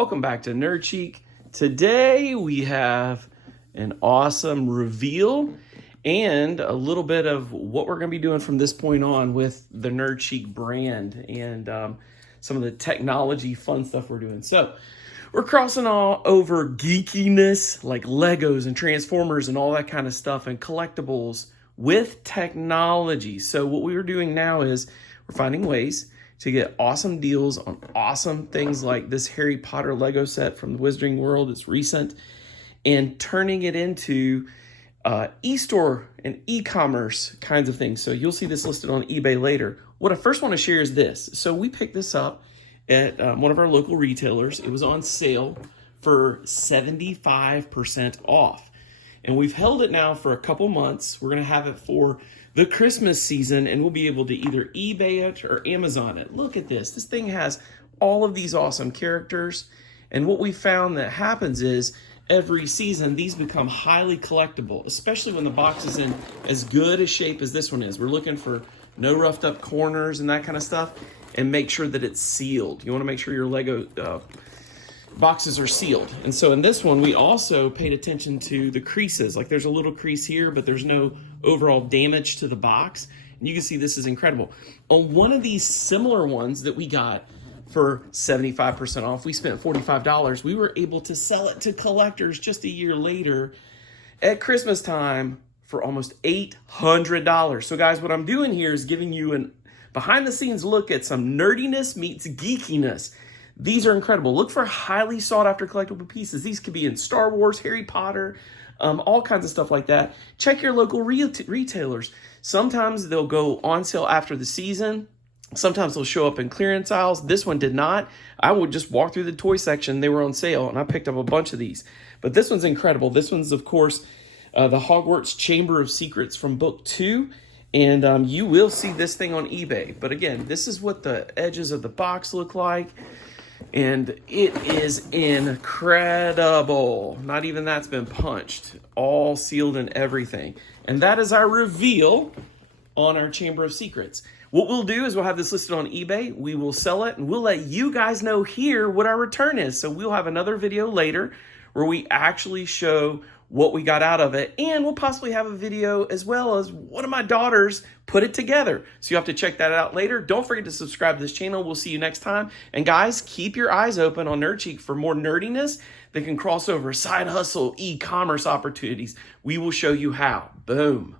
Welcome back to Nerd Cheek. Today we have an awesome reveal and a little bit of what we're going to be doing from this point on with the Nerd Cheek brand and some of the technology fun stuff we're doing. So we're crossing all over geekiness like Legos and Transformers and all that kind of stuff and collectibles with technology. So what we are doing now is we're finding ways to get awesome deals on awesome things like this Harry Potter Lego set from the Wizarding World. It's recent, and turning it into e-store and e-commerce kinds of things. So you'll see this listed on eBay later. What I first want to share is this. So we picked this up at one of our local retailers. It was on sale for 75% off. And we've held it now for a couple months. We're going to have it for the Christmas season, and we'll be able to either eBay it or Amazon it. Look at this. This thing has all of these awesome characters. And what we found that happens is every season, these become highly collectible, especially when the box is in as good a shape as this one is. We're looking for no roughed up corners and that kind of stuff, and make sure that it's sealed. You want to make sure your Lego boxes are sealed. And so in this one, we also paid attention to the creases. Like there's a little crease here, but there's no overall damage to the box. And you can see this is incredible. On one of these similar ones that we got for 75% off, we spent $45. We were able to sell it to collectors just a year later at Christmas time for almost $800. So guys, what I'm doing here is giving you an behind the scenes look at some nerdiness meets geekiness. These are incredible. Look for highly sought after collectible pieces. These could be in Star Wars, Harry Potter, all kinds of stuff like that. Check your local retailers. Sometimes they'll go on sale after the season. Sometimes they'll show up in clearance aisles. This one did not. I would just walk through the toy section. They were on sale, and I picked up a bunch of these. But this one's incredible. This one's, of course, the Hogwarts Chamber of Secrets from Book 2. And you will see this thing on eBay. But again, this is what the edges of the box look like. And it is incredible. Not even that's been punched. All sealed and everything. And that is our reveal on our Chamber of Secrets. What we'll do is we'll have this listed on eBay. We will sell it, and we'll let you guys know here what our return is. So we'll have another video later where we actually show what we got out of it. And we'll possibly have a video as well as one of my daughters put it together. So you have to check that out later. Don't forget to subscribe to this channel. We'll see you next time. And guys, keep your eyes open on Nerd Cheek for more nerdiness that can cross over side hustle, e-commerce opportunities. We will show you how. Boom.